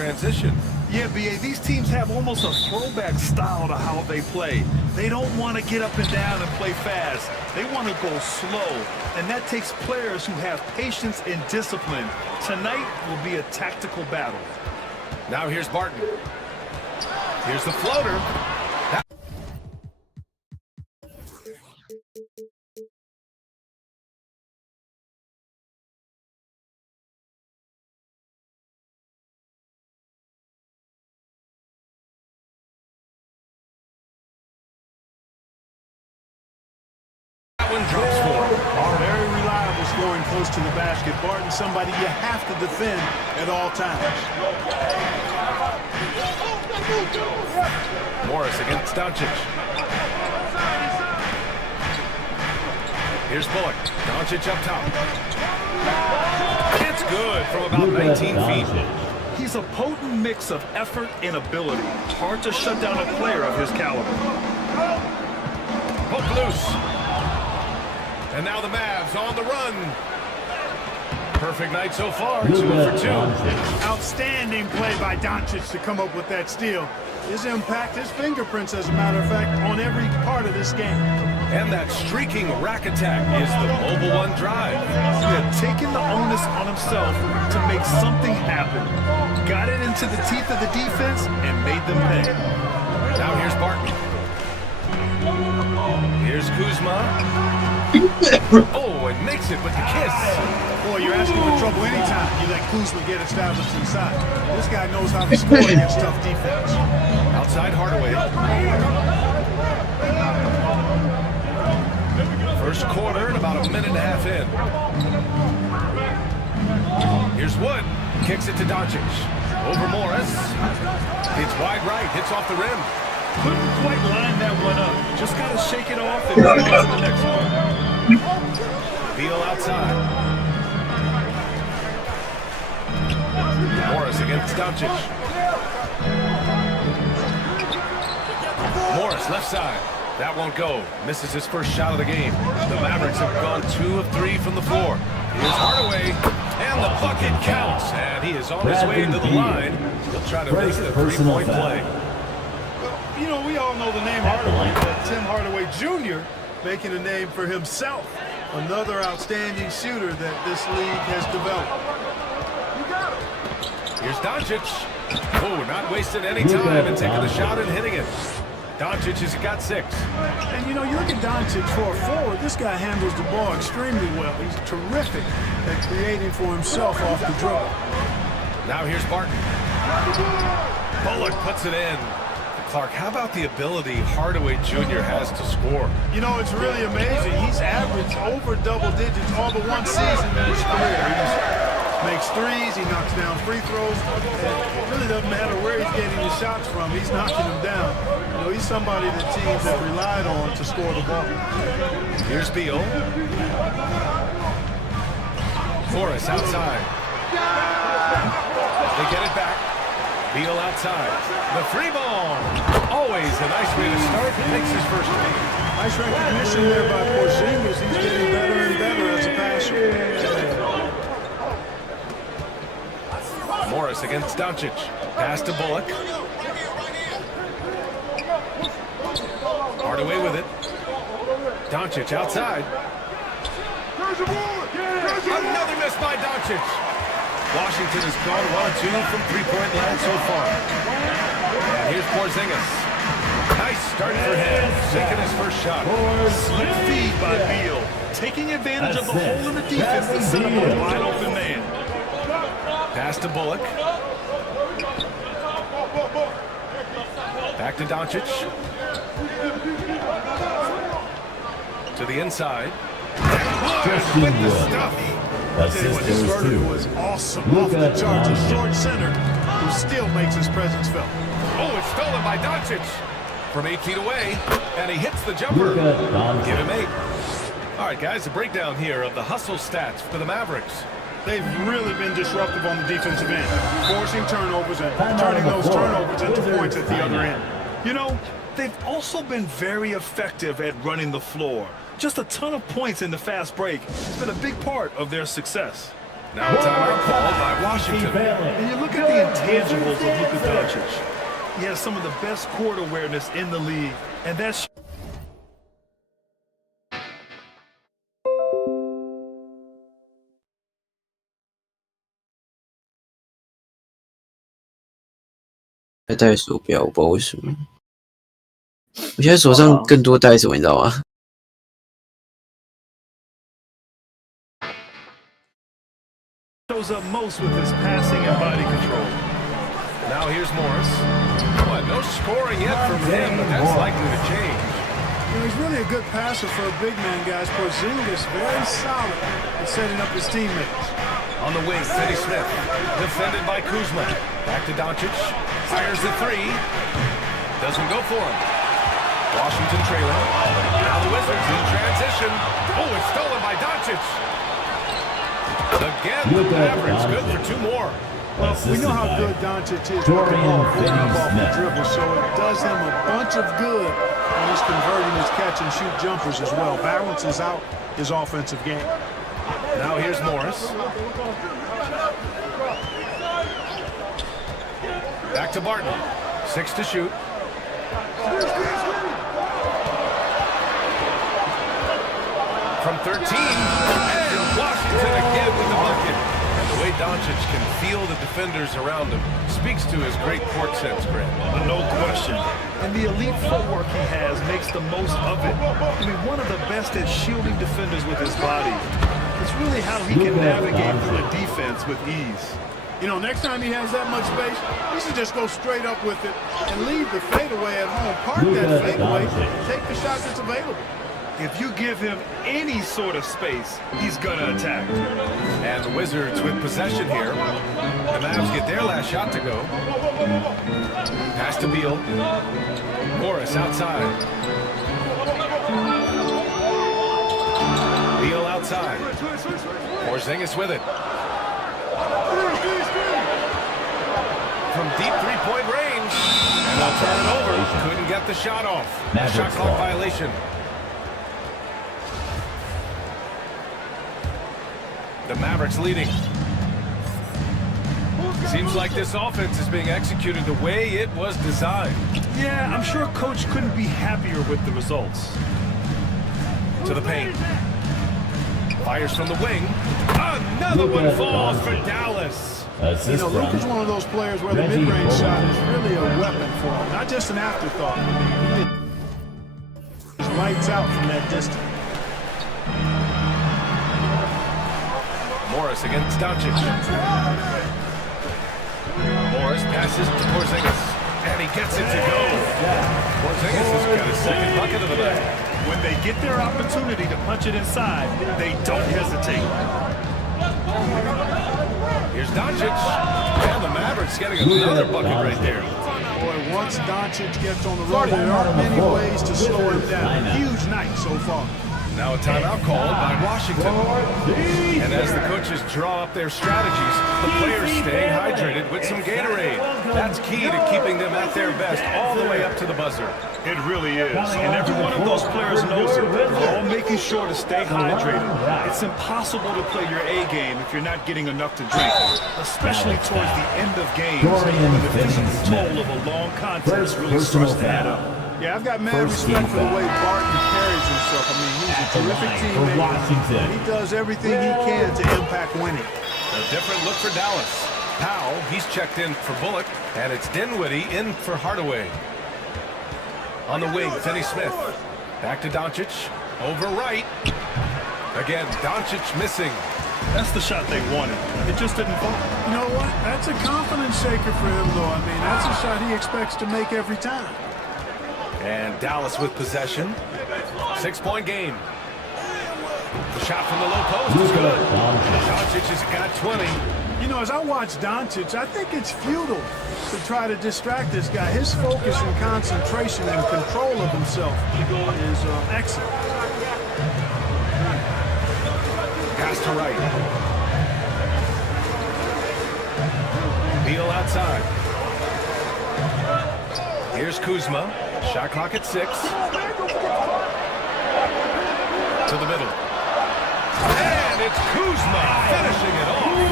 transition. Yeah, B.A., these teams have almost a throwback style to how they play. They don't want to get up and down and play fast. They want to go slow, and that takes players who have patience and discipline. Tonight will be a tactical battle. Now here's Barton. Here's the floater. One drops for him. Very reliable scoring close to the basket. Barton, somebody you have to defend at all times. Morris against Doncic. Here's Bullock. Doncic up top. It's good from about 19 feet. He's a potent mix of effort and ability. Hard to shut down a player of his caliber. Hook loose. And now the Mavs on the run. Perfect night so far, 2 for 2. Outstanding play by Doncic to come up with that steal. His impact, his fingerprints, as a matter of fact, on every part of this game. And that streaking rack attack is the Mobile One drive. Yeah, taking the onus on himself to make something happen. Got it into the teeth of the defense and made them pay. Now here's Barton. Here's Kuzma. Oh, and makes it with the kiss. Boy, you're asking for trouble anytime you let Kuzma get established inside. This guy knows how to score against tough defense. Outside Hardaway. First quarter and about a minute and a half in. Here's Wood. Kicks it to Doncic. Over Morris. It's wide right. Hits off the rim. Couldn't quite line that one up. Just got to shake it off and move on to the next one. Beal outside. Morris against Doncic. Morris left side. That won't go. Misses his first shot of the game. The Mavericks have gone 2 of 3 from the floor. Here's Hardaway. And the bucket counts. And he is on his way to the line. He'll try to make the three-point play. You know, we all know the name Hardaway, but Tim Hardaway Jr. making a name for himself. Another outstanding shooter that this league has developed. Here's Doncic. Oh, not wasting any time and taking the shot and hitting it. Doncic has got 6. And you know, you look at Doncic for a forward, this guy handles the ball extremely well. He's terrific at creating for himself off the dribble. Now here's Barton. Bullock puts it in. Clark, how about the ability Hardaway Jr. has to score? You know, it's really amazing. He's averaged over double digits all but one season in his career. He makes threes, he knocks down free throws. It really doesn't matter where he's getting his shots from. He's knocking them down. You know, he's somebody that teams have relied on to score the ball. Here's Beal. Morris outside. They get it back. Beal outside. The free ball. Always a nice way to start. Makes his first one. Nice recognition there by Porzingis. He's getting better and better as a passer. Morris against Doncic. Pass to Bullock. Hardaway with it. Doncic outside. Another miss by Doncic. Washington has gone 1-2 from three-point land so far. And here's Porzingis. Nice start for him. Taking his first shot. Slick feed by Beal. Taking advantage of the hole in the defense to set up a wide open man. Pass to Bullock. Back to Doncic. To the inside. With the stuff. This vertical was awesome off the charts. A short center who still makes his presence felt. Oh, it's stolen by Doncic from 8 feet away, and he hits the jumper. Give him 8. All right, guys, a breakdown here of the hustle stats for the Mavericks. They've really been disruptive on the defensive end, forcing turnovers and turning those turnovers into points at the other end. You know, they've also been very effective at running the floor. Just a ton of points in the fast break. It's been a big part of their success. Now a timeout called by Washington. And you look at the intangibles of Luka Doncic. He has some of the best court awareness in the league, and that's带手表，我不知道为什么。我现在手上更多带什么，你知道吗？ shows up most with his passing and body control. Now here's Morris. Well, no scoring yet from him, but that's likely to change. You know, he's really a good passer for a big man, guys. Porzingis very solid at setting up his teammates. On the wing, Finney Smith, defended by Kuzma. Back to Doncic, fires the three. Doesn't go for him. Washington trailing. Now the Wizards in transition. Oh, it's stolen by Doncic. Again, the Mavericks good for two more. Well, we know how good Doncic is with the ball, moving off the dribble, so it does him a bunch of good when he's converting his catch-and-shoot jumpers as well. Balances out his offensive game. Now here's Morris. Back to Barton. 6 to shoot. From 13. And Washington again with the bucket. And the way Doncic can feel the defenders around him speaks to his great court sense, Grant. No question. And the elite footwork he has makes the most of it. I mean, one of the best at shielding defenders with his body. It's really how he can navigate through a defense with ease. You know, next time he has that much space, he should just go straight up with it and leave the fadeaway at home. Park that fadeaway, take the shot that's available. If you give him any sort of space, he's gonna attack. And the Wizards with possession here. The Mavs get their last shot to go. Pass to Beal. Morris outside. Beal outside. Porzingis with it. From deep three-point range. And they'll turn it over. Couldn't get the shot off. Shot clock violation. The Mavericks leading. Seems like this offense is being executed the way it was designed. Yeah, I'm sure Coach couldn't be happier with the results. To the paint. Fires from the wing. Another one falls for Dallas. You know, Luka's one of those players where the mid-range shot is really a weapon for him, not just an afterthought. I mean, he just lights out from that distance. Morris against Doncic. Morris passes to Porzingis, and he gets it to go. Porzingis has got his second bucket of the night. When they get their opportunity to punch it inside, they don't hesitate. Here's Doncic, and the Mavericks getting another bucket right there. Boy, once Doncic gets on the road, there aren't many ways to slow him down. Huge night so far. Now a timeout called by Washington. And as the coaches draw up their strategies, the players staying hydrated with some Gatorade. That's key to keeping them at their best all the way up to the buzzer. It really is. And every one of those players knows it. They're all making sure to stay hydrated. It's impossible to play your A game if you're not getting enough to drink, especially towards the end of games when the physical toll of a long contest really starts to add up. Yeah, I've got mad respect for the way Barton carries himself. I mean, he's a terrific teammate. And he does everything he can to impact winning. A different look for Dallas. Powell, he's checked in for Bullock, and it's Dinwiddie in for Hardaway. On the wing, Finney Smith. Back to Doncic. Over right. Again, Doncic missing. That's the shot they wanted. It just didn't fall. You know what? That's a confidence shaker for him, though. I mean, that's a shot he expects to make every time. And Dallas with possession. 6-point game. The shot from the low post is good. Doncic has got 20. You know, as I watch Doncic, I think it's futile to try to distract this guy. His focus and concentration and control of himself is excellent. Pass to right. Beal outside. Here's Kuzma. Shot clock at 6. To the middle. And it's Kuzma finishing it off.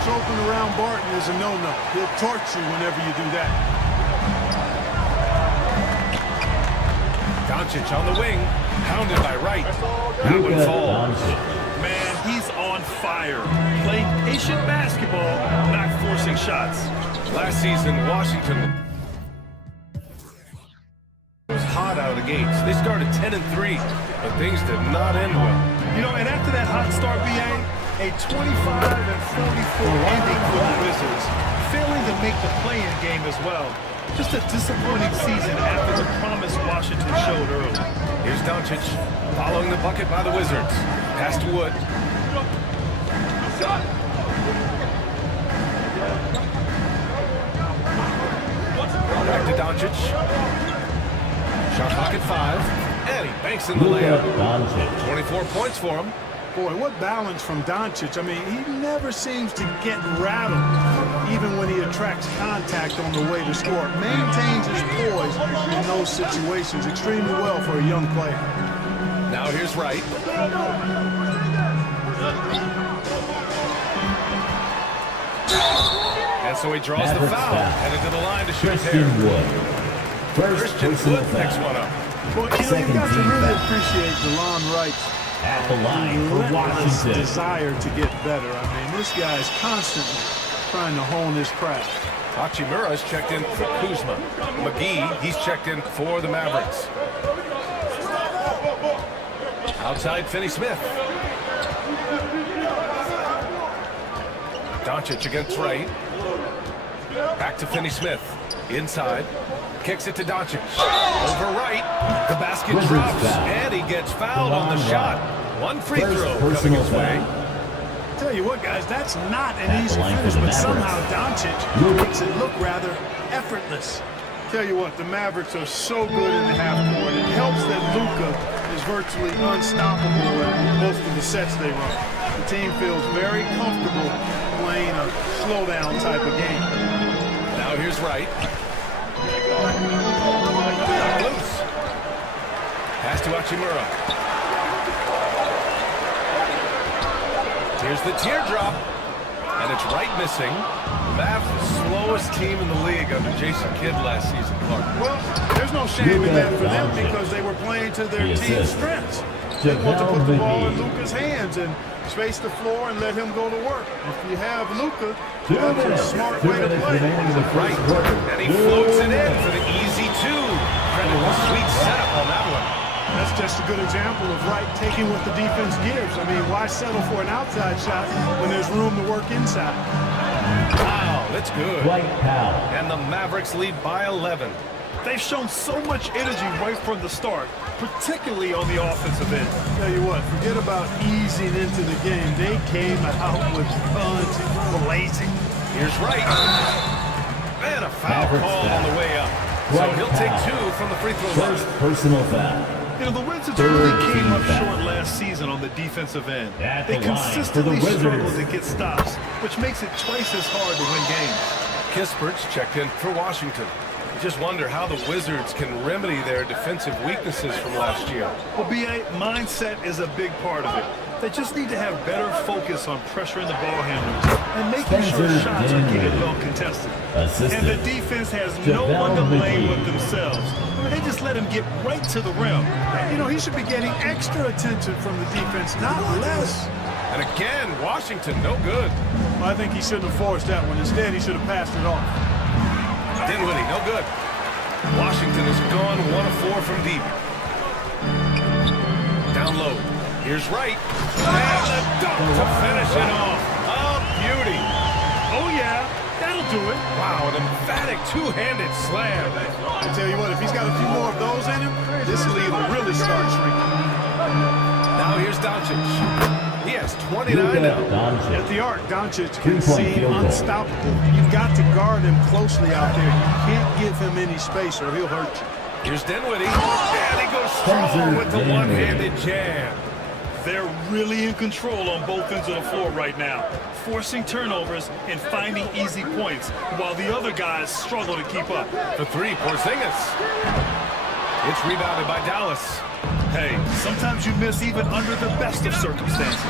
looks open around Barton is a no-no. He'll torch you whenever you do that. Doncic on the wing, pounded by Wright. That one falls. Man, he's on fire. Playing patient basketball, not forcing shots. Last season, Washington was hot out of the gates. They started 10-3, but things did not end well. You know, and after that hot start, BA, a 25-44 ending for the Wizards, failing to make the play-in game as well. Just a disappointing season after the promise Washington showed early. Here's Doncic, following the bucket by the Wizards. Pass to Wood. Back to Doncic. Shot clock at 5. And he banks in the layup. 24 points for him. Boy, what balance from Doncic. I mean, he never seems to get rattled, even when he attracts contact on the way to score. Maintains his poise in those situations extremely well for a young player. Now here's Wright. And so he draws the foul, headed to the line to shoot there. Christian Wood picks one up. Well, you know, you've got to really appreciate DeLon Wright's at the line for relentless Washington. desire to get better. I mean, this guy's constantly trying to hone his craft. Hachimura's checked in for Kuzma. McGee, he's checked in for the Mavericks. Outside, Finney-Smith. Doncic against Wright. Back to Finney-Smith. Inside. Kicks it to Doncic. Over Wright. The basket drops. And he gets fouled on the shot. One free throw coming his way. Tell you what, guys, that's not an easy finish, but somehow Doncic makes it look rather effortless. Tell you what, the Mavericks are so good in the half court. It helps that Luka is virtually unstoppable in most of the sets they run. The team feels very comfortable playing a slowdown type of game. Now here's Wright. Knocked loose. Pass to Hachimura. Here's the teardrop, and it's Wright missing. The Mavs, the slowest team in the league under Jason Kidd last season, Clark. Well, there's no shame in that for them because they were playing to their team's strengths. They want to put the ball in Luka's hands and space the floor and let him go to work. If you have Luka, that's a smart way to play. Right, and he floats it in for the easy two. Credit the sweet setup on that one. That's just a good example of Wright taking what the defense gives. I mean, why settle for an outside shot when there's room to work inside? Wow, that's good. Dwight Powell. And the Mavericks lead by 11. They've shown so much energy right from the start, particularly on the offensive end. Tell you what, forget about easing into the game. They came out with guns blazing. Here's Wright. And a foul call on the way up. So he'll take 2 from the free throw line. First personal foul. You know, the Wizards really came up short last season on the defensive end. At They the line for consistently the struggle Wizards. to get stops, which makes it twice as hard to win games. Kispert's checked in for Washington. You just wonder how the Wizards can remedy their defensive weaknesses from last year. Well, BA, mindset is a big part of it. They just need to have better focus on pressuring the ball handlers and making sure Spencer shots are getting Dinwiddie. well contested. Assistant. And the defense has no one to blame but themselves. I mean, they just let him get right to the rim. You know, he should be getting extra attention from the defense, not less. And again, Washington, no good. I think he shouldn't have forced that one. Instead, he should have passed it off. Dinwiddie, no good. Washington has gone 1 of 4 from deep. Down low. Here's Wright. And the dunk to finish it off. A beauty. Oh, yeah, that'll do it. Wow, an emphatic two-handed slam. I tell you what, if he's got a few more of those in him, this lead will really start shrinking. Now here's Doncic. He has 29 Luka now. Doncic. At the arc, Doncic can Three-point seem field goal. unstoppable. You've got to guard him closely out there. You can't give him any space or he'll hurt you. Here's Dinwiddie. And he goes strong with the one-handed jam. They're really in control on both ends of the floor right now, forcing turnovers and finding easy points, while the other guys struggle to keep up. For 3, Porzingis. It's rebounded by Dallas. Hey, sometimes you miss even under the best of circumstances.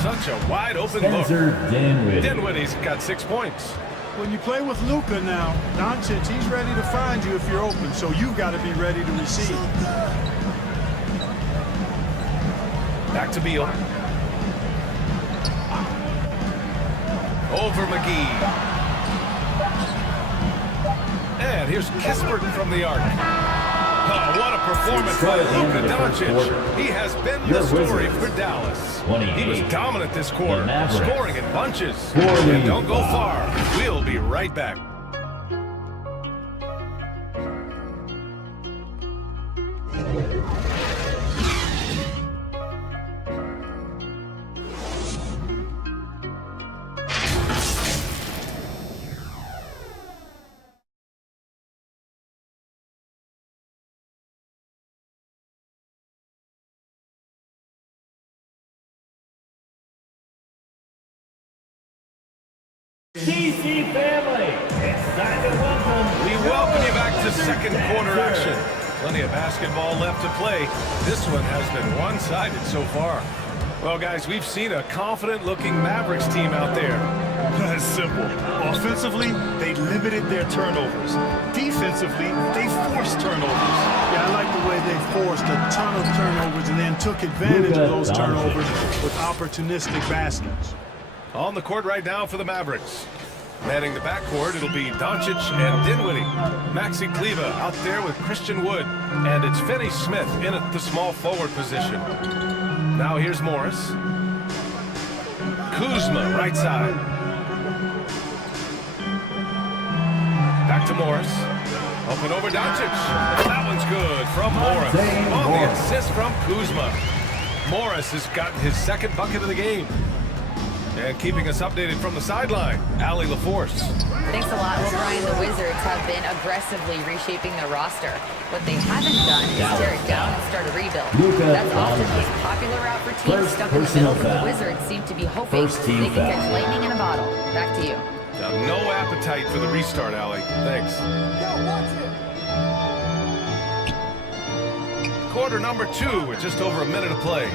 Such a wide open look. Spencer Dinwiddie. Dinwiddie's got 6 points. When you play with Luka now, Doncic, he's ready to find you if you're open, so you've got to be ready to receive. Back to Beal. Over McGee. And here's Kispert from the arc. Oh, what a performance by Luka Doncic. He has been the story for Dallas. He was dominant this quarter, scoring in bunches. And don't go far. We'll be right back. DC family, it's time to welcome. We welcome you back to second quarter action. Plenty of basketball left to play. This one has been one-sided so far. Well, guys, we've seen a confident-looking Mavericks team out there. That's simple. Offensively, they limited their turnovers. Defensively, they forced turnovers. Yeah, I like the way they forced a ton of turnovers and then took advantage of those turnovers with opportunistic baskets. On the court right now for the Mavericks. Manning the backcourt, it'll be Doncic and Dinwiddie. Maxi Kleba out there with Christian Wood. And it's Finney Smith in at the small forward position. Now here's Morris. Kuzma, right side. Back to Morris. Open over Doncic. That one's good from Morris. On the assist from Kuzma. Morris has gotten his second bucket of the game. And keeping us updated from the sideline, Allie LaForce. Thanks a lot. Well, Brian, the Wizards have been aggressively reshaping their roster. What they haven't done is tear it down and start a rebuild. That's often the most popular route for teams stuck in the middle, so the Wizards seem to be hoping they can catch lightning in a bottle. Back to you. No appetite for the restart, Allie. Thanks. Quarter number 2 with just over a minute of play.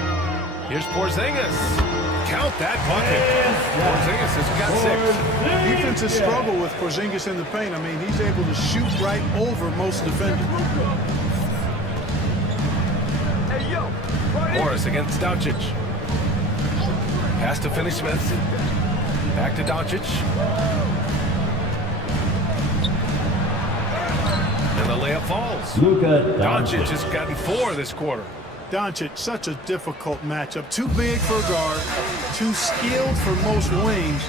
Here's Porzingis. Count that bucket. Porzingis has got 6. Defenses struggle with Porzingis in the paint. I mean, he's able to shoot right over most defenders. Morris against Doncic. Pass to Finney Smith. Back to Doncic. And the layup falls. Luka Doncic has gotten 4 this quarter. Doncic, such a difficult matchup. Too big for a guard, too skilled for most wings.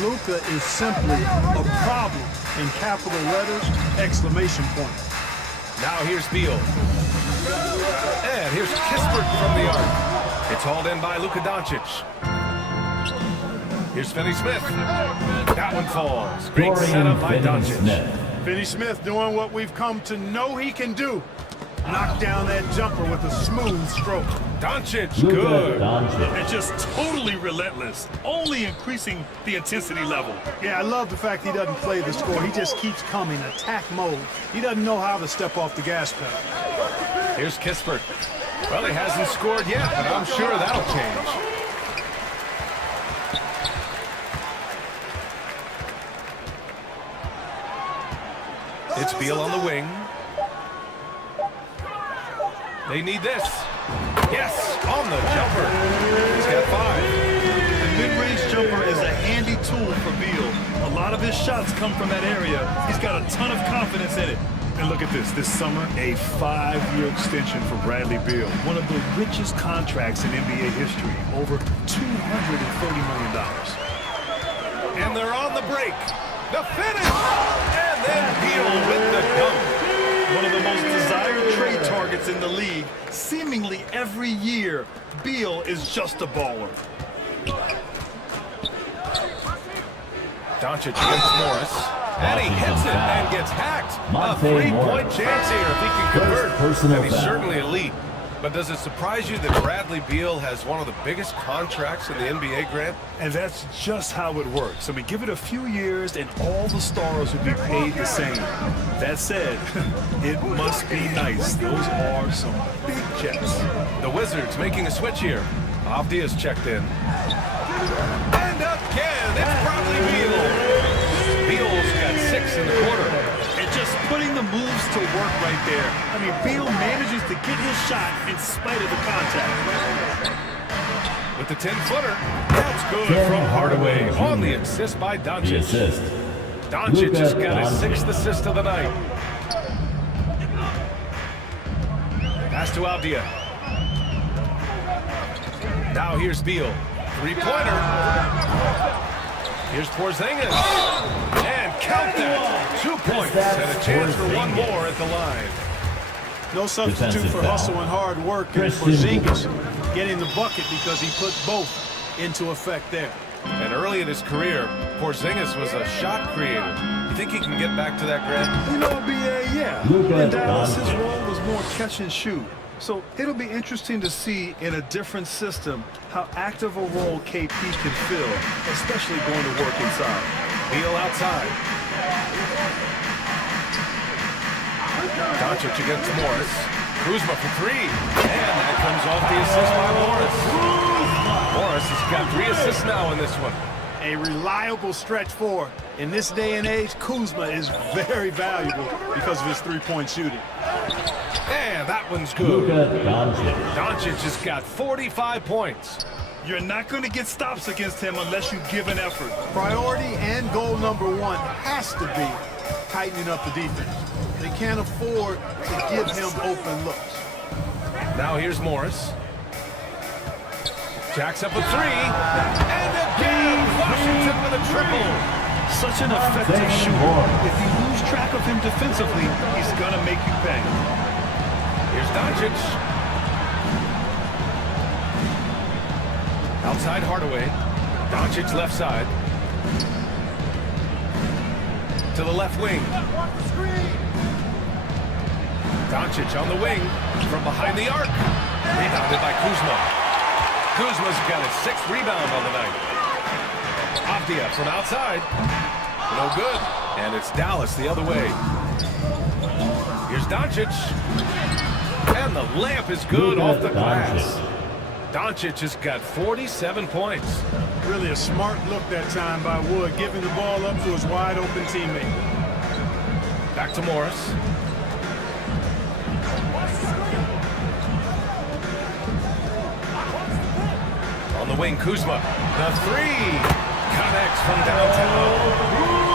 Luka is simply a problem in capital letters, exclamation point. Now here's Beal. And here's Kispert from the arc. It's hauled in by Luka Doncic. Here's Finney Smith. That one falls. Great setup by Doncic. Finney Smith doing what we've come to know he can do. Knock down that jumper with a smooth stroke. Doncic, good. And just totally relentless, only increasing the intensity level. Yeah, I love the fact he doesn't play the score. He just keeps coming, attack mode. He doesn't know how to step off the gas pedal. Here's Kispert. Well, he hasn't scored yet, but I'm sure that'll change. It's Beal on the wing. They need this. Yes, on the jumper. He's got 5. The mid-range jumper is a handy tool for Beal. A lot of his shots come from that area. He's got a ton of confidence in it. And look at this. This summer, a 5-year extension for Bradley Beal. One of the richest contracts in NBA history. Over $230 million. And they're on the break. The finish! And then Beal with the dunk. One of the most desired trade targets in the league. Seemingly every year, Beal is just a baller. Doncic against Morris. And he hits it and gets hacked. A 3-point chance here if he can convert. And he's certainly elite. But does it surprise you that Bradley Beal has one of the biggest contracts in the NBA, Grant? And that's just how it works. I mean, give it a few years and all the stars will be paid the same. That said, it must be nice. Those are some big checks. The Wizards making a switch here. Avdia's checked in. And again, it's Bradley Beal. Beal's got 6 in the quarter. And just putting the moves to work right there. I mean, Beal manages to get his shot in spite of the contact. With the 10-footer, that's good from Hardaway on the assist by The Doncic. assist. Doncic Luka has got his Doncic. 6th assist of the night. Pass to Avdia. Now here's Beal. 3-pointer. Here's Porzingis. And count that. 2 points and a chance for one more at the line. No substitute Defensive for foul. hustle and hard work. And Christian Porzingis getting the bucket because he put both into effect there. And early in his career, Porzingis was a shot creator. You think he can get back to that, Grant? You know, BA, yeah. Luka In Dallas, his Doncic. role was more catch and shoot. So it'll be interesting to see in a different system how active a role KP can fill, especially going to work inside. Beal outside. Doncic against Morris. Kuzma for 3. And that comes off the assist by Morris. Morris has got 3 assists now in this one. A reliable stretch four. In this day and age, Kuzma is very valuable because of his three-point shooting. And that one's good. Luka Doncic. Doncic has got 45 points. You're not going to get stops against him unless you give an effort. Priority and goal number one has to be tightening up the defense. They can't afford to give him open looks. Now here's Morris. Jacks up a 3. And again, Washington with a triple. Such an effective Zane shooter. Morris. If you lose track of him defensively, he's going to make you pay. Here's Doncic. Outside Hardaway. Doncic left side. To the left wing. Doncic on the wing. From behind the arc. Rebounded by Kuzma. Kuzma's got his 6th rebound on the night. Avdia from outside. No good. And it's Dallas the other way. Here's Doncic. And the layup is good off the glass. Doncic has got 47 points. Really a smart look that time by Wood, giving the ball up to his wide-open teammate. Back to Morris. On the wing, Kuzma. The 3 connects from downtown.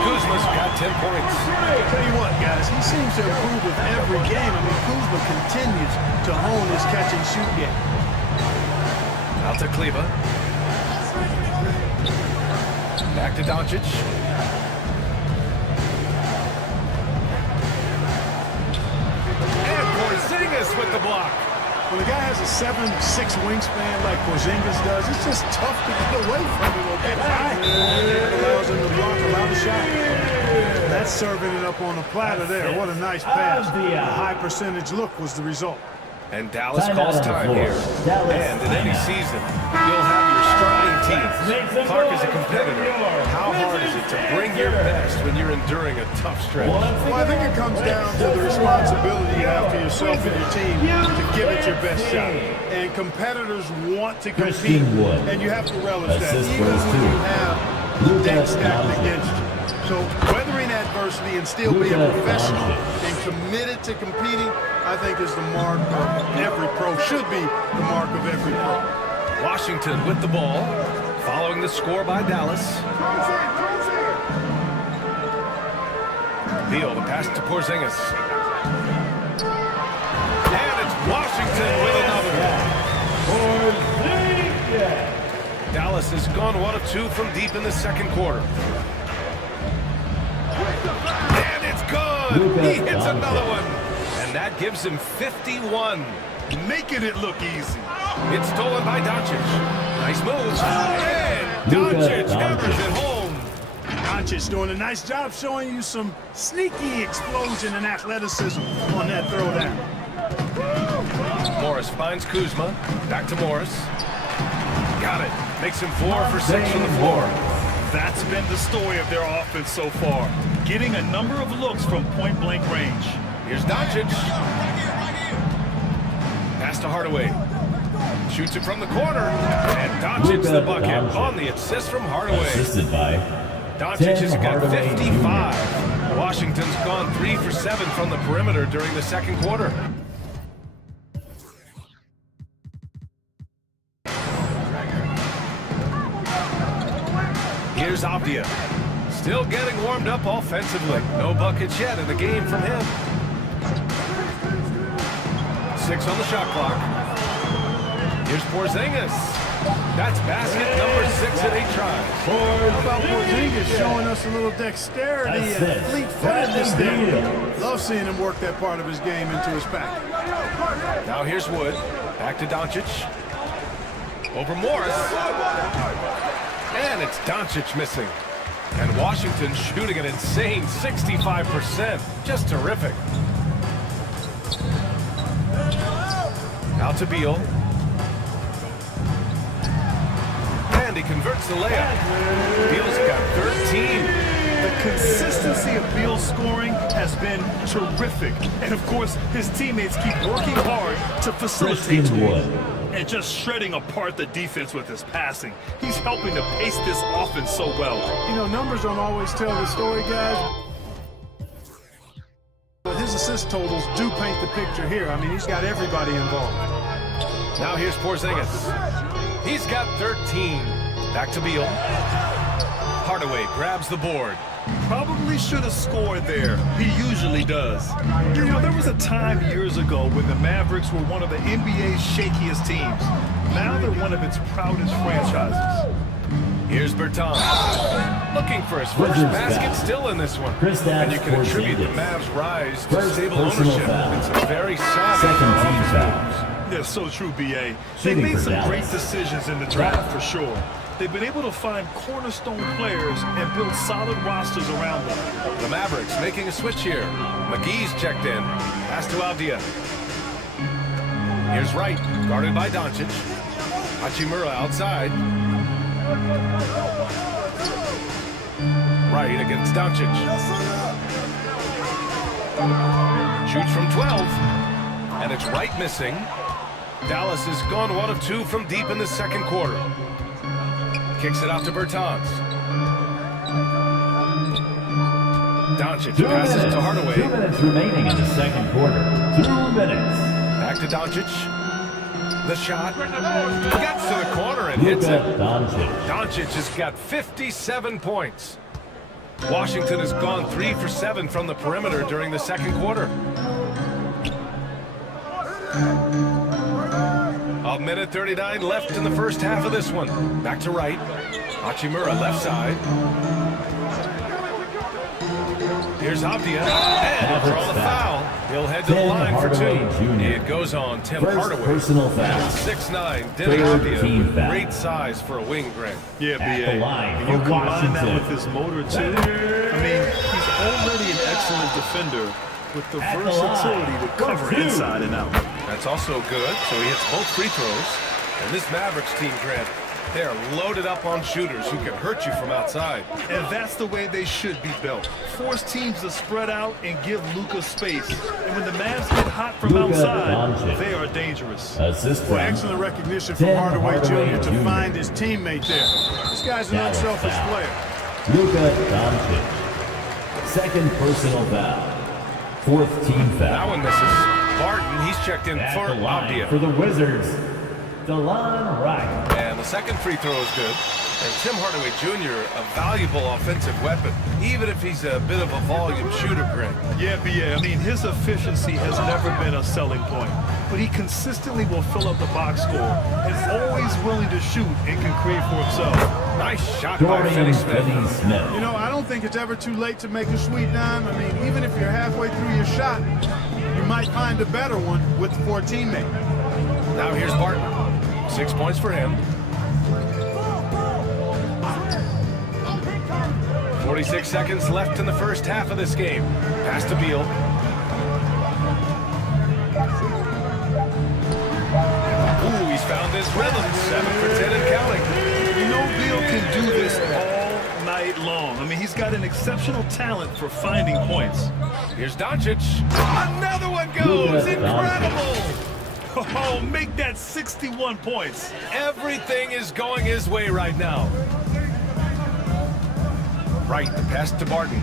Kuzma's got 10 points. Tell you what, guys, he seems to improve with every game. I mean, Kuzma continues to hone his catch-and-shoot game. Out to Kleba. Back to Doncic. And Porzingis with the block. When a guy has a 7'6" wingspan like Porzingis does, it's just tough to get away from him or get high. It allows him to block a lot of shots. That's serving it up on a platter there. What a nice pass. A high percentage look was the result. And Dallas Timeout calls on the time floor. here. Dallas And in any timeout. season, you'll have your struggling Make teams. some Clark is a noise competitor. for your How hard is it to bring your best when you're enduring a tough stretch? Well, I think it comes down to the responsibility you have to yourself and your team to give it your best shot. And competitors want to compete, Christian Wood. and you have to relish that, Assist even goes when to you have the Luka deck stacked Doncic. against you. So weathering adversity and still being Luka professional Doncic. and committed to competing, I think is the mark of every pro, should be the mark of every pro. Washington with the ball, following the score by Dallas. Beal, the pass to Porzingis. And it's Washington with another. Dallas has gone 1 of 2 from deep in the second quarter. And it's good. Luka He hits Doncic. another one. And that gives him 51. Making it look easy. It's stolen by Doncic. Nice move. And Luka Doncic Doncic. hammers it home. Doncic doing a nice job showing you some sneaky explosion and athleticism on that throwdown. Morris finds Kuzma. Back to Morris. Got it. Makes him 4 for 6 from the floor. That's been the story of their offense so far. Getting a number of looks from point-blank range. Here's Doncic. Pass to Hardaway. Shoots it from the corner. And Doncic the bucket on the assist from Hardaway. Assisted by Doncic has Tim got Hardaway 55. Washington's gone 3 for 7 from the perimeter during the second quarter. Here's Avdia. Still getting warmed up offensively. No buckets yet in the game from him. 6 on the shot clock. Here's Porzingis. That's basket number 6 at 8 tries. How about Porzingis showing us a little dexterity and fleet-footedness there? Love seeing him work that part of his game into his pack. Now here's Wood. Back to Doncic. Over Morris. And it's Doncic missing. And Washington shooting an insane 65%. Just terrific. Out to Beal. And he converts the layup. Beal's got 13. The consistency of Beal's scoring has been terrific. And of course, his teammates keep working hard to facilitate Christian Wood. and just shredding apart the defense with his passing. He's helping to pace this offense so well. You know, numbers don't always tell the story, guys. But his assist totals do paint the picture here. I mean, he's got everybody involved. Now here's Porzingis. He's got 13. Back to Beal. Hardaway grabs the board. Probably should have scored there. He usually does. You know, there was a time years ago when the Mavericks were one of the NBA's shakiest teams. Now they're one of its proudest franchises. Here's Bertans. Looking for his first basket still in this one. And you can attribute the Mavs' rise to stable ownership and some very solid Second team offensive foul. moves. They're so true, B.A. They Shooting made for some Dallas. great decisions in the draft for sure. They've been able to find cornerstone players and build solid rosters around them. The Mavericks making a switch here. McGee's checked in. Pass to Avdia. Here's Wright, guarded by Doncic. Hachimura outside. Wright against Doncic. Shoots from 12. And it's Wright missing. Dallas has gone 1 of 2 from deep in the second quarter. Kicks it out to Bertans. Doncic passes to 2 Hardaway. minutes remaining in the second quarter. 2 minutes. Back to Doncic. The shot. Gets to the corner and hits Luka it. Doncic. Doncic has got 57 points. Washington has gone 3 for 7 from the perimeter during the second quarter. A minute 39 left in the first half of this one. Back to Wright. Hachimura left side. Here's Avdia. And he'll draw the foul. He'll head to the Tim line for 2. Hardaway Jr. It goes on Tim First Hardaway. personal foul. 6'9", Denny Third team Avdia with foul. great size for a wing, Greg. Yeah, At the line And you for combine that Washington. with his motor, too. I mean, he's already an excellent defender with the At the versatility line to cover for 2. inside and out. That's also good, so he hits both free throws. And this Mavericks team, Grant, they are loaded up on shooters who can hurt you from outside. And that's the way they should be built. Force teams to spread out and give Luka space. And when the Mavs get hot from Luka outside, Doncic. they are dangerous. Assist Well, from excellent recognition from Tim Hardaway Hardaway Jr. to Jr. find his teammate there. This guy's an Dallas unselfish foul. player. Luka Doncic. Second personal foul. Fourth team That foul. one misses. Barton, he's checked in At for the line Avdia. for the Wizards. DeLon Wright. And the second free throw is good. And Tim Hardaway Jr., a valuable offensive weapon, even if he's a bit of a volume shooter, Greg. Yeah, B.A. I mean, his efficiency has never been a selling point. But he consistently will fill up the box score and is always willing to shoot and can create for himself. Nice shot by Dorian Finney-Smith. Finney-Smith. You know, I don't think it's ever too late to make a sweet dime. I mean, even if you're halfway through your shot, you might find a better one for a teammate. Now here's Barton. 6 points for him. 46 seconds left in the first half of this game. Pass to Beal. down, 7 for 10 and counting. You know Beal can do this all night long. I mean, he's got an exceptional talent for finding points. Here's Doncic. Another one goes. Incredible. Oh, make that 61 points. Everything is going his way right now. Right, the pass to Barton.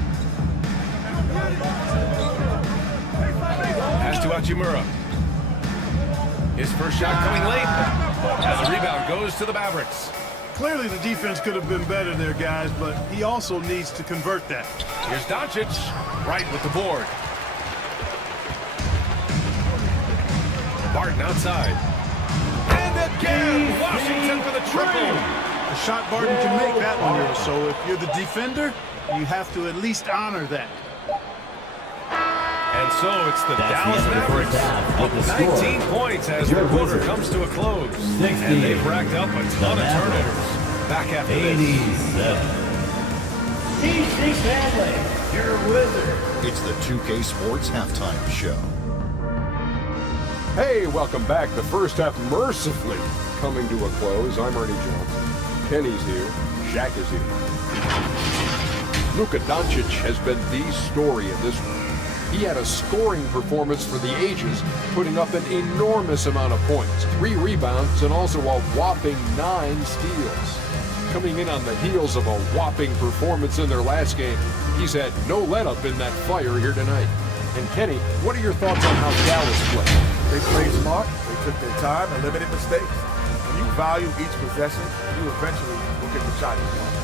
Pass to Hachimura. His first shot coming late. As the rebound goes to the Mavericks. Clearly the defense could have been better there, guys, but he also needs to convert that. Here's Doncic. Right with the board. Barton outside. And again, Washington for the triple. A shot Barton can make that one here, so if you're the defender, you have to at least honor that. And so it's the Dallas Mavericks with 19 points as the quarter comes to a close. And they've racked up a ton of turnovers. Back after this. TC Family, your wizard. It's the 2K Sports Halftime Show. Hey, welcome back. The first half mercifully coming to a close. I'm Ernie Johnson. Kenny's here. Shaq is here. Luka Doncic has been the story in this one. He had a scoring performance for the ages, putting up an enormous amount of points, 3 rebounds, and also a whopping 9 steals. Coming in on the heels of a whopping performance in their last game, he's had no let-up in that fire here tonight. And Kenny, what are your thoughts on how Dallas played? They played smart, they took their time and limited mistakes. When you value each possession, you eventually will get the shot you want.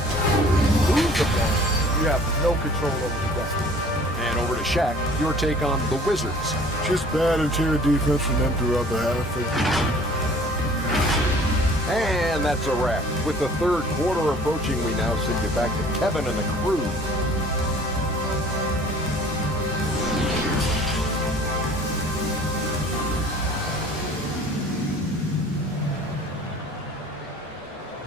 Lose the ball, you have no control over the destiny. And over to Shaq, your take on the Wizards. Just bad interior defense from them throughout the half. And that's a wrap. With the third quarter approaching, we now send you back to Kevin and the crew.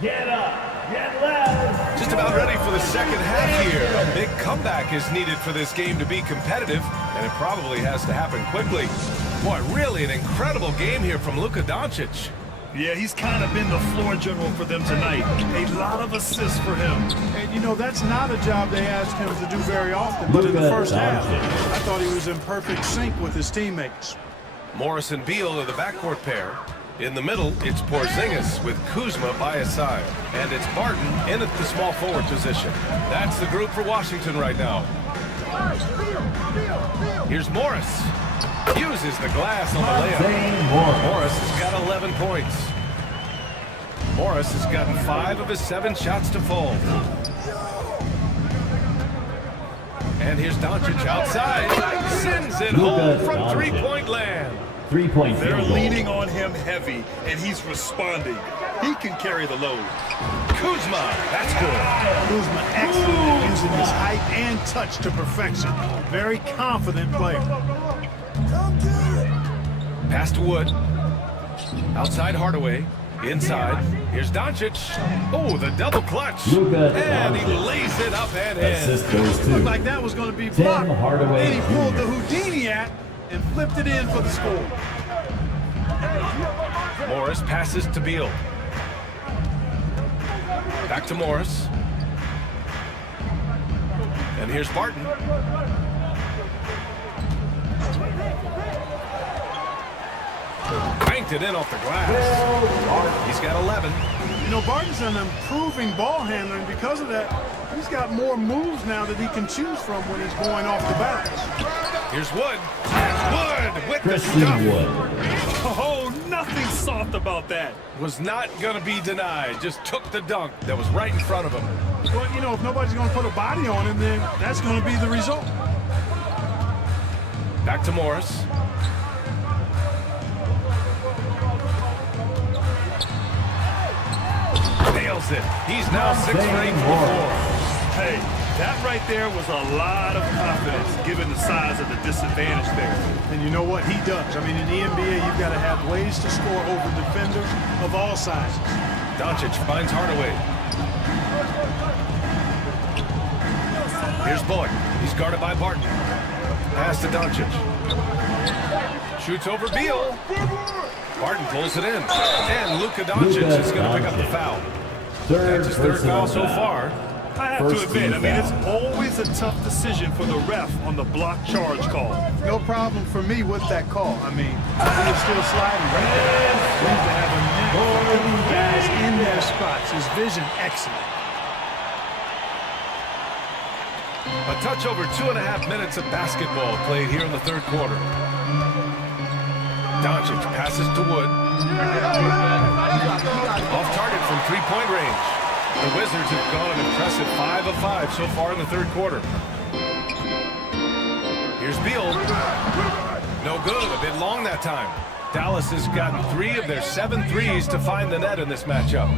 Get up, get loud. Just about ready for the second half here. A big comeback is needed for this game to be competitive, and it probably has to happen quickly. Boy, really an incredible game here from Luka Doncic. Yeah, he's kind of been the floor general for them tonight. A lot of assists for him. And, you know, that's not a job they asked him to do very often. But in the first half, I thought he was in perfect sync with his teammates. Morris and Beal are the backcourt pair. In the middle, it's Porzingis with Kuzma by his side. And it's Barton in at the small forward position. That's the group for Washington right now. Here's Morris. Uses the glass on the layup. Morris has got 11 points. Morris has gotten 5 of his 7 shots to fall. And here's Doncic outside. Sends it home from three-point land. 3-point They're field goal. leaning on him heavy, and he's responding. He can carry the load. Kuzma, that's good. Kuzma excellent at using his height and touch to perfection. Very confident player. Pass to Wood. Outside Hardaway. Inside. Here's Doncic. Oh, the double clutch. And he lays it up and in. Assist goes to Looked like that was going to be Tim blocked. Hardaway Then he pulled Jr. the Houdini act and flipped it in for the score. Morris passes to Beal. Back to Morris. And here's Barton. Banked it in off the glass. He's got 11. You know, Barton's an improving ball handler, and because of that, he's got more moves now that he can choose from when he's going off the bounce. Here's Wood. Wood with the Christian stuff. Wood. Oh, nothing soft about that. Was not going to be denied. Just took the dunk that was right in front of him. Well, you know, if nobody's going to put a body on him, then that's going to be the result. Back to Morris. Nails it. He's now 6 for 8 from the floor. Hey, that right there was a lot of confidence given the size of the disadvantage there. And you know what? He does. I mean, in the NBA, you've got to have ways to score over defenders of all sizes. Doncic finds Hardaway. Here's Bullock. He's guarded by Barton. Pass to Doncic. Shoots over Beal. Barton pulls it in. And Luka Doncic is going to pick up the foul. That's his third foul so far. I have to admit, I mean, it's always a tough decision for the ref on the block charge call. No problem for me with that call. I mean, he was still sliding right there. Seems to have a knack for putting guys in their spots. His vision, excellent. A touch over 2.5 minutes of basketball played here in the third quarter. Doncic passes to Wood. Off target from three-point range. The Wizards have gone an impressive 5 of 5 so far in the third quarter. Here's Beal. No good, a bit long that time. Dallas has gotten 3 of their 7 threes to find the net in this matchup.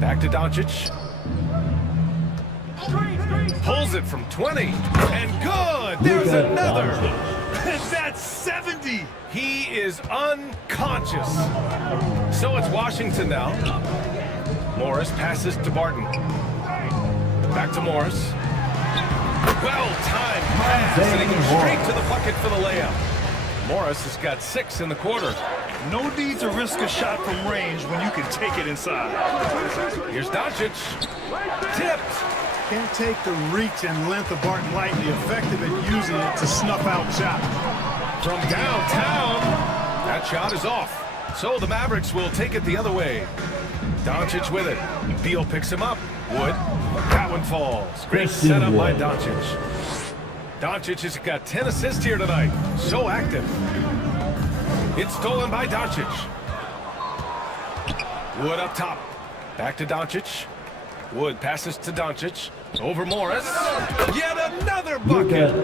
Back to Doncic. Pulls it from 20. And good! There's another! That's 70! He is unconscious. So it's Washington now. Morris passes to Barton. Back to Morris. Well-timed pass, and he goes straight to the bucket for the layup. Morris has got 6 in the quarter. No need to risk a shot from range when you can take it inside. Here's Doncic. Tipped. Can't take the reach and length of Barton lightly, effective at using it to snuff out shots. From downtown, that shot is off. So the Mavericks will take it the other way. Doncic with it. Beal picks him up. Wood. That one falls. Great setup by Doncic. Doncic has got 10 assists here tonight. So active. It's stolen by Doncic. Wood up top. Back to Doncic. Wood passes to Doncic. Over Morris. Yet another bucket.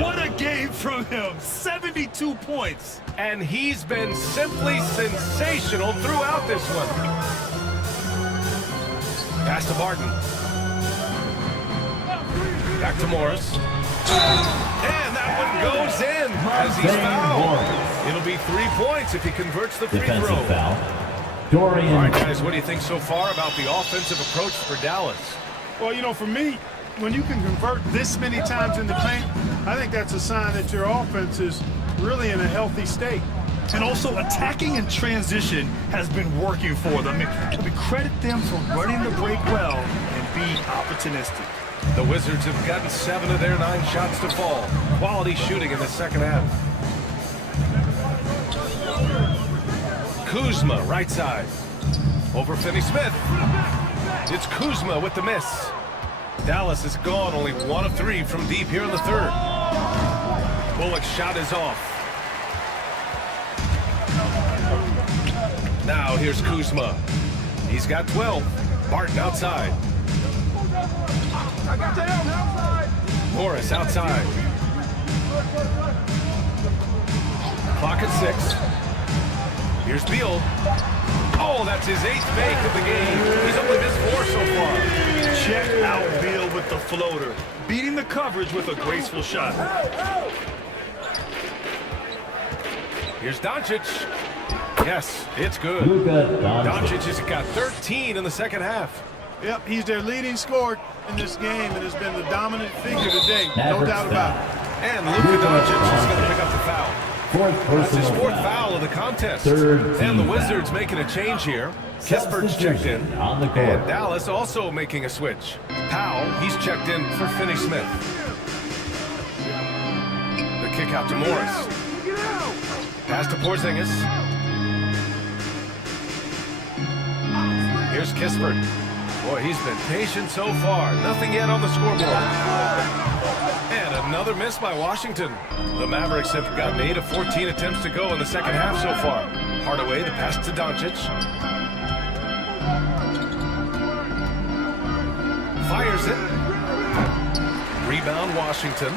What a game from him. 72 points. And he's been simply sensational throughout this one. Pass to Barton. Back to Morris. And that one goes in as he's fouled. It'll be 3 points if he converts the free throw. Foul. Dorian. All right, guys, what do you think so far about the offensive approach for Dallas? Well, you know, for me, when you can convert this many times in the paint, I think that's a sign that your offense is really in a healthy state. And also, attacking in transition has been working for them. We credit them for running the break well and being opportunistic. The Wizards have gotten 7 of their 9 shots to fall. Quality shooting in the second half. Kuzma, right side. Over Finney-Smith. It's Kuzma with the miss. Dallas has gone only 1 of 3 from deep here in the third. Bullock's shot is off. Now here's Kuzma. He's got 12. Barton outside. Morris outside. Clock at 6. Here's Beal. Oh, that's his 8th make of the game. He's only missed 4 so far. Check out Beal with the floater. Beating the coverage with a graceful shot. Here's Doncic. Yes, it's good. Doncic has got 13 in the second half. Yep, he's their leading scorer in this game and has been the dominant figure today. No doubt about it. And Luka Doncic is going to pick up the foul. That's his 4th foul of the contest. And the Wizards making a change here. Kispert's checked in. And Dallas also making a switch. Powell, he's checked in for Finney-Smith. The kick out to Morris. Pass to Porzingis. Here's Kispert. Boy, he's been patient so far. Nothing yet on the scoreboard. And another miss by Washington. The Mavericks have gotten 8 of 14 attempts to go in the second half so far. Hardaway, the pass to Doncic. Fires it. Rebound, Washington.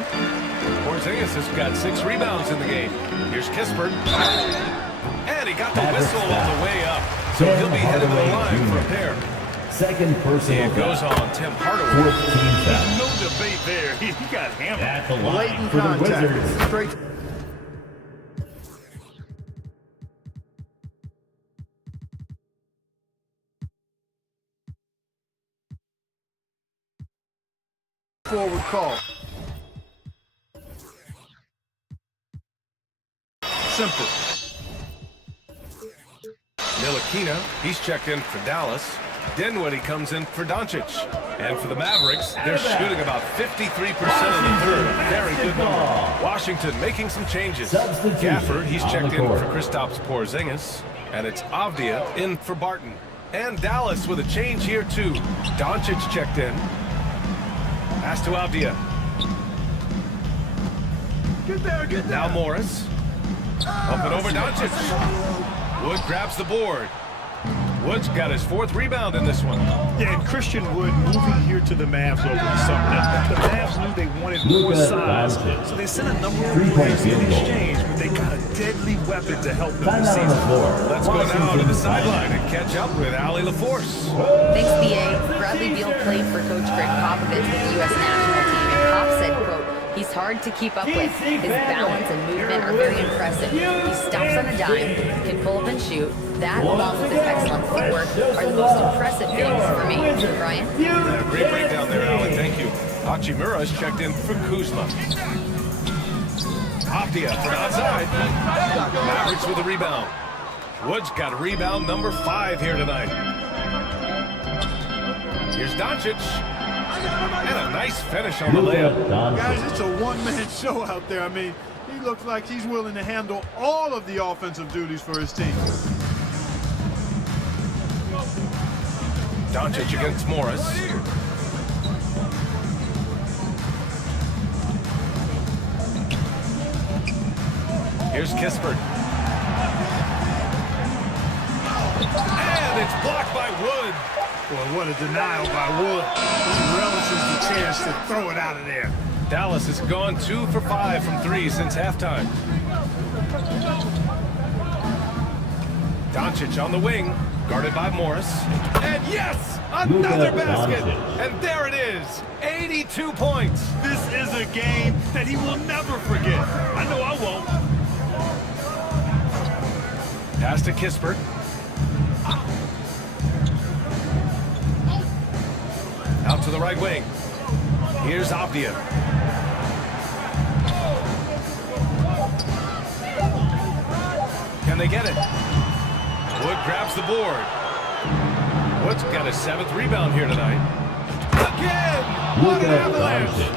Porzingis has got 6 rebounds in the game. Here's Kispert. And he got the whistle on the way up. So he'll be headed to the line for a pair. Second personal It goes on Tim Hardaway. 14 foul. No debate there. He got hammered. At the line Blatant for the contact. Wizards. Straight. forward call. Simple. Ntilikina, he's checked in for Dallas. Dinwiddie comes in for Doncic. And for the Mavericks, they're shooting about 53% in the third. A very good number. Washington making some changes. Gafford, he's checked in for Kristaps Porzingis. And it's Avdia in for Barton. And Dallas with a change here too. Doncic checked in. Pass to Avdia. Get there. Now Morris. Up and over Doncic. Wood grabs the board. Wood's got his 4th rebound in this one. Yeah, and Christian Wood moving here to the Mavs over the summer. Now, the Mavs knew they wanted more size, so they sent a number of players in exchange, but they got a deadly weapon to help them this season. Let's go now to the sideline and catch up with Allie LaForce. Thanks, B.A. Bradley Beal played for Coach Greg Popovich with the U.S. national team, and Pop said, quote, "He's hard to keep up with. His balance and movement are very impressive. He stops on a dime, can pull up and shoot. That, along with his excellent footwork, are the most impressive things for me." Brian? Yeah, great breakdown there, Alan. Thank you. Hachimura's checked in for Kuzma. Avdia from outside. Mavericks with a rebound. Wood's got a rebound number 5 here tonight. Here's Doncic. And a nice finish on the layup. Guys, it's a one-man show out there. I mean, he looks like he's willing to handle all of the offensive duties for his team. Doncic against Morris. Here's Kispert. And it's blocked by Wood. Boy, what a denial by Wood. He relishes the chance to throw it out of there. Dallas has gone 2 for 5 from 3 since halftime. Doncic on the wing, guarded by Morris. And yes, another basket. And there it is, 82 points. This is a game that he will never forget. I know I won't. Pass to Kispert. Out to the right wing. Here's Avdia. Can they get it? Wood grabs the board. Wood's got his 7th rebound here tonight. Again! What an avalanche!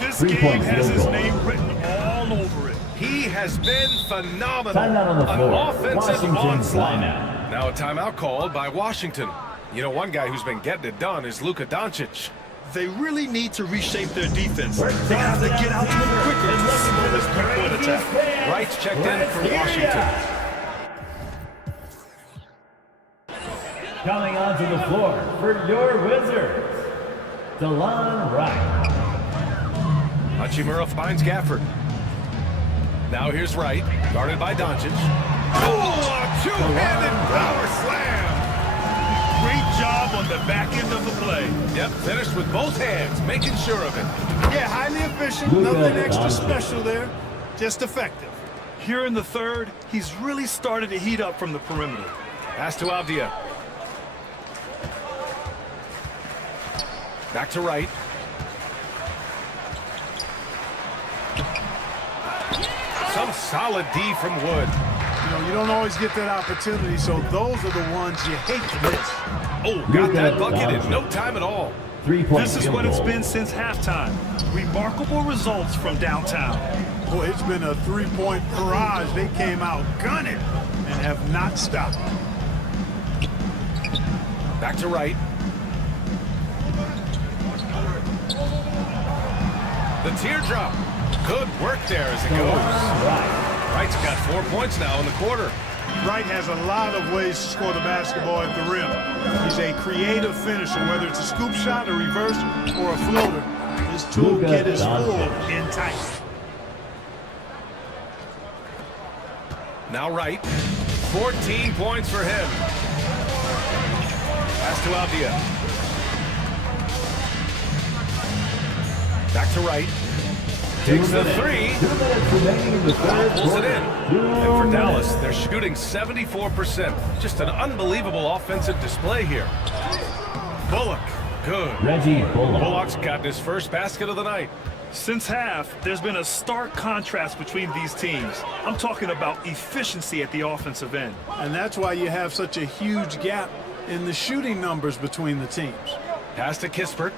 This game has his name written all over it. He has been phenomenal. Timeout on the floor. An offensive Washington onslaught. timeout. Now a timeout called by Washington. You know, one guy who's been getting it done is Luka Doncic. They really need to reshape their defense. They have to get out to him quicker to slow this three-point attack. Wright's checked in for Washington. Coming onto the floor for your Wizards, DeLon Wright. Hachimura finds Gafford. Now here's Wright, guarded by Doncic. Oh, a two-handed power slam! Great job on the back end of the play. Yep, finished with both hands, making sure of it. Yeah, highly efficient, nothing extra special there, just effective. Here in the third, he's really started to heat up from the perimeter. Pass to Avdia. Back to Wright. Some solid D from Wood. You know, you don't always get that opportunity, so those are the ones you hate to miss. Oh, got that bucket in no time at all. 3-point This is field what it's goal. been since halftime. Remarkable results from downtown. Boy, it's been a three-point barrage. They came out gunning and have not stopped. Back to Wright. The teardrop. Good work there as it goes. Wright's got 4 points now in the quarter. Wright has a lot of ways to score the basketball at the rim. He's a creative finisher, whether it's a scoop shot, a reverse, or a floater. His toolkit is full and tight. Now Wright. 14 points for him. Pass to Avdia. Back to Wright. Takes the three. Pulls it in. And for Dallas, they're shooting 74%. Just an unbelievable offensive display here. Bullock good. Reggie Bullock. Bullock's got his first basket of the night. Since half, there's been a stark contrast between these teams. I'm talking about efficiency at the offensive end. And that's why you have such a huge gap in the shooting numbers between the teams. Pass to Kispert.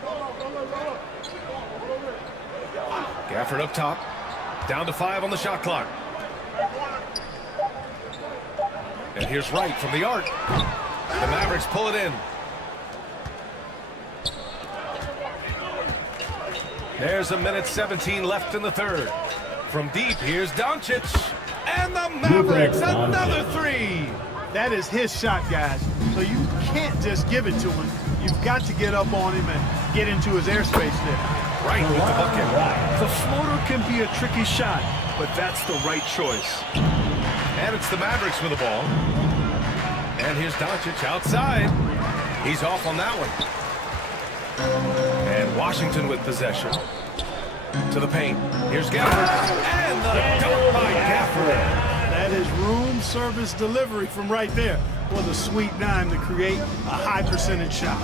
Gafford up top. Down to 5 on the shot clock. And here's Wright from the arc. The Mavericks pull it in. There's 1:17 left in the third. From deep, here's Doncic. And the Mavericks, another three. That is his shot, guys. So you can't just give it to him. You've got to get up on him and get into his airspace there. Right with the bucket. The floater can be a tricky shot, but that's the right choice. And it's the Mavericks with the ball. And here's Doncic outside. He's off on that one. And Washington with possession. To the paint. Here's Gafford. And the dunk by Gafford. That is room service delivery from right there. What a sweet dime to create a high percentage shot.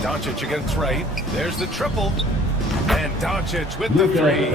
Doncic against Wright. There's the triple. And Doncic with the three.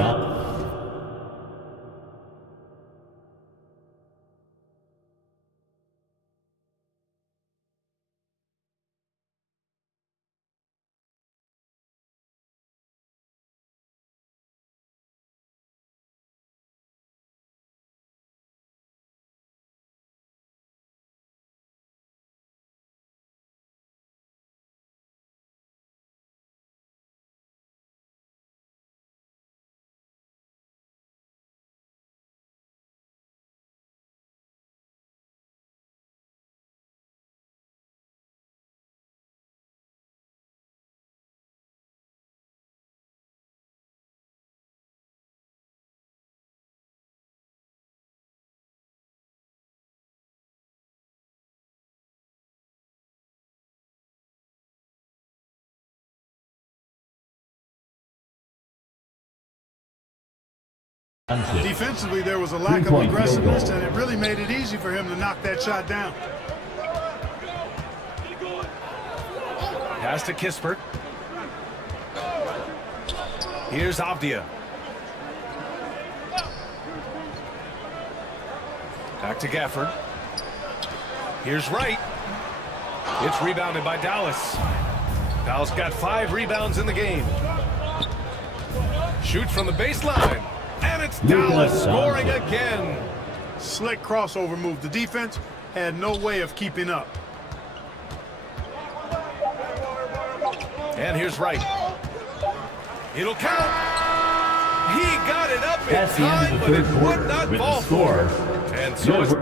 Defensively, there was a lack of aggressiveness, and it really made it easy for him to knock that shot down. Pass to Kispert. Here's Avdia. Back to Gafford. Here's Wright. It's rebounded by Dallas. Dallas got 5 rebounds in the game. Shoots from the baseline. And it's Dallas scoring again. Slick crossover move. The defense had no way of keeping up. And here's Wright. It'll count. He got it up in That's the end time, of the but it third would quarter not with fall the score. for. And so it's